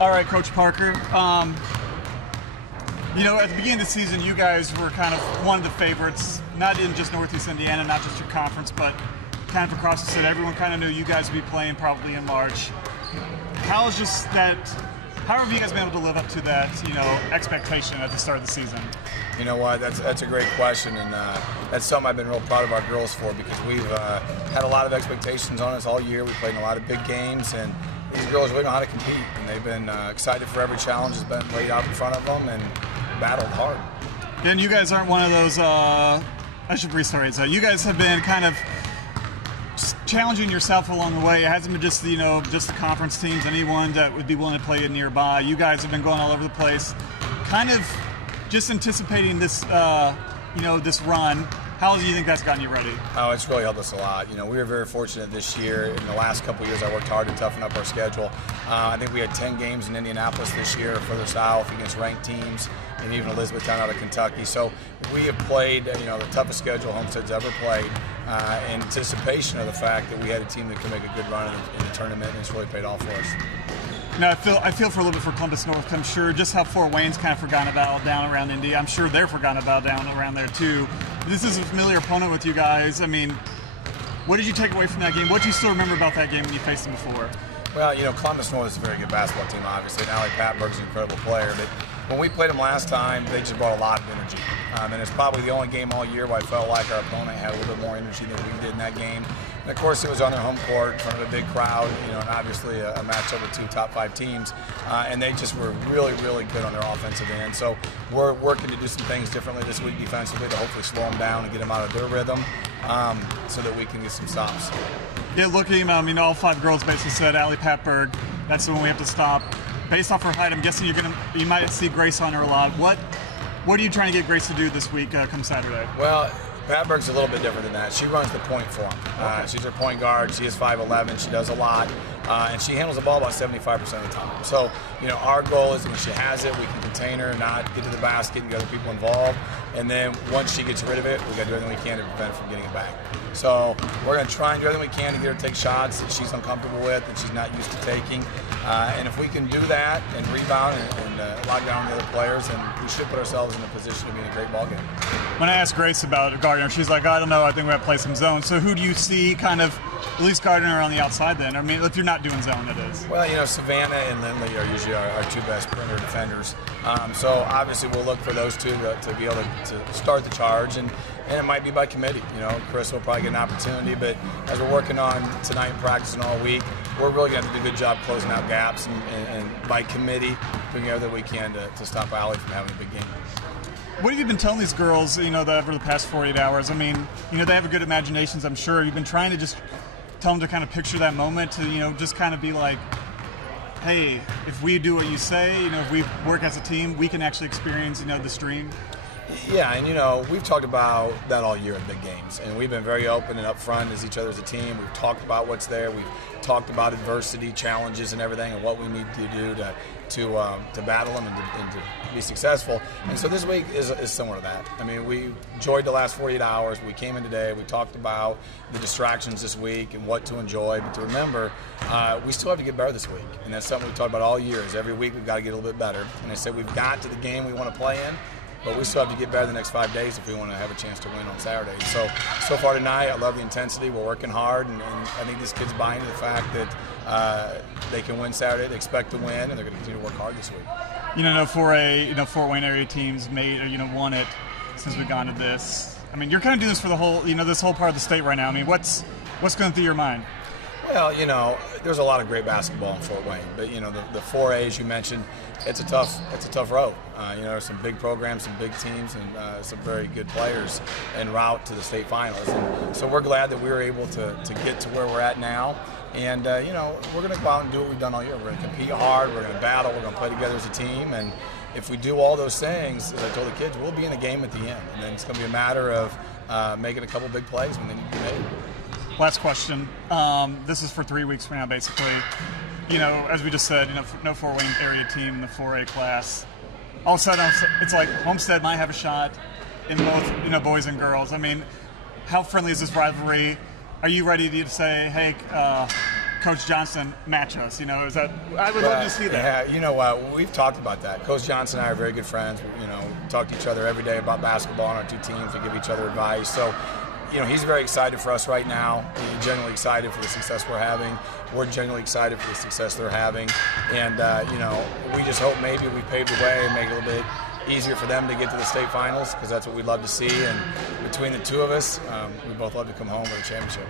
All right, Coach Parker. You know, at the beginning of the season, you guys were kind of one of the favorites, not in just Northeast Indiana, not just your conference, but kind of across the state. Everyone kind of knew you guys would be playing probably in March. How have you guys been able to live up to that, expectation at the start of the season? You know what? That's a great question, and that's something I've been real proud of our girls for, because we've had a lot of expectations on us all year. We played in a lot of big games, and these girls really know how to compete, and they've been excited for every challenge that's been laid out in front of them and battled hard. And you guys aren't one of those, I should restart it. You guys have been kind of challenging yourself along the way. It hasn't been just just the conference teams, anyone that would be willing to play it nearby. You guys have been going all over the place, kind of just anticipating this, this run. How do you think that's gotten you ready? Oh, it's really helped us a lot. We were very fortunate this year. In the last couple of years, I worked hard to toughen up our schedule. I think we had 10 games in Indianapolis this year, further south, against ranked teams, and even Elizabethtown out of Kentucky. So we have played, the toughest schedule Homestead's ever played, in anticipation of the fact that we had a team that could make a good run in the tournament, and it's really paid off for us. Now, I feel for a little bit for Columbus North. I'm sure just how Fort Wayne's kind of forgotten about down around Indy. I'm sure they're forgotten about down around there too. This is a familiar opponent with you guys. I mean, what did you take away from that game? What do you still remember about that game when you faced them before? Well, Columbus North is a very good basketball team, obviously, and Allie Patberg's an incredible player. But when we played them last time, they just brought a lot of energy. And it's probably the only game all year where I felt like our opponent had a little bit more energy than we did in that game. And of course, it was on their home court in front of a big crowd, and obviously a matchup with two top 5 teams. And they just were really, really good on their offensive end. So we're working to do some things differently this week defensively to hopefully slow them down and get them out of their rhythm, so that we can get some stops. Yeah, looking, all 5 girls basically said Allie Patberg, that's the one we have to stop. Based off her height, I'm guessing you might see Grace on her a lot. What are you trying to get Grace to do this week come Saturday? Well, Patberg's a little bit different than that. She runs the point for them. Okay. She's her point guard. She is 5'11". She does a lot. And she handles the ball about 75% of the time. So, our goal is when she has it, we can contain her, not get to the basket and get other people involved. And then once she gets rid of it, we got to do everything we can to prevent her from getting it back. So we're going to try and do everything we can to get her to take shots that she's uncomfortable with, that she's not used to taking. And if we can do that and rebound and lock down the other players, then we should put ourselves in a position to be in a great ball game. When I asked Grace about Gardner, she's like, I don't know, I think we have to play some zone. So who do you see kind of, at least Gardner on the outside then? I mean, if you're not doing zone, it is. Well, Savannah and Lindley are usually our 2 best perimeter defenders. So obviously we'll look for those 2 to be able to start the charge, and it might be by committee. Chris will probably get an opportunity, but as we're working on tonight and practicing all week, we're really going to do a good job closing out gaps and by committee doing everything we can to stop Allie from having a big game. What have you been telling these girls, over the past 48 hours? I mean, they have good imaginations, I'm sure. You've been trying to just tell them to kind of picture that moment to, just kind of be like, hey, if we do what you say, if we work as a team, we can actually experience, this dream. Yeah, and we've talked about that all year in big games, and we've been very open and upfront as each other as a team. We've talked about what's there. We've talked about adversity, challenges, and everything, and what we need to do to battle them and to be successful. And so this week is similar to that. I mean, we enjoyed the last 48 hours. We came in today. We talked about the distractions this week and what to enjoy, but to remember, we still have to get better this week, and that's something we talked about all year. Is every week we've got to get a little bit better. And I said we've got to the game we want to play in, but we still have to get better the next 5 days if we want to have a chance to win on Saturday. So far tonight, I love the intensity. We're working hard, and I think these kids buy into the fact that they can win Saturday. They expect to win, and they're going to continue to work hard this week. Fort Wayne area teams won it since we've gone to this. I mean, you're kind of doing this for the whole, this whole part of the state right now. I mean, what's going through your mind? Well, there's a lot of great basketball in Fort Wayne, but the 4A, as you mentioned, it's a tough road. There's some big programs, some big teams, and some very good players en route to the state finals. And so we're glad that we were able to get to where we're at now. And we're going to go out and do what we've done all year. We're going to compete hard. We're going to battle. We're going to play together as a team. And if we do all those things, as I told the kids, we'll be in the game at the end. And then it's going to be a matter of making a couple big plays when they need to be made. Last question. This is for 3 weeks from now, basically. As we just said, no Fort Wayne area team in the 4A class. All of a sudden, it's like Homestead might have a shot in both, boys and girls. I mean, how friendly is this rivalry? Are you ready to say, hey, Coach Johnson match us? You know, is that I would love to see that. Yeah, you know what? We've talked about that. Coach Johnson and I are very good friends. You know, we talk to each other every day about basketball on our two teams. We give each other advice. So, you know, he's very excited for us right now. He's genuinely excited for the success we're having. We're genuinely excited for the success they're having. And, you know, we just hope maybe we paved the way and make it a little bit easier for them to get to the state finals, because that's what we'd love to see. And between the two of us, we both love to come home with a championship.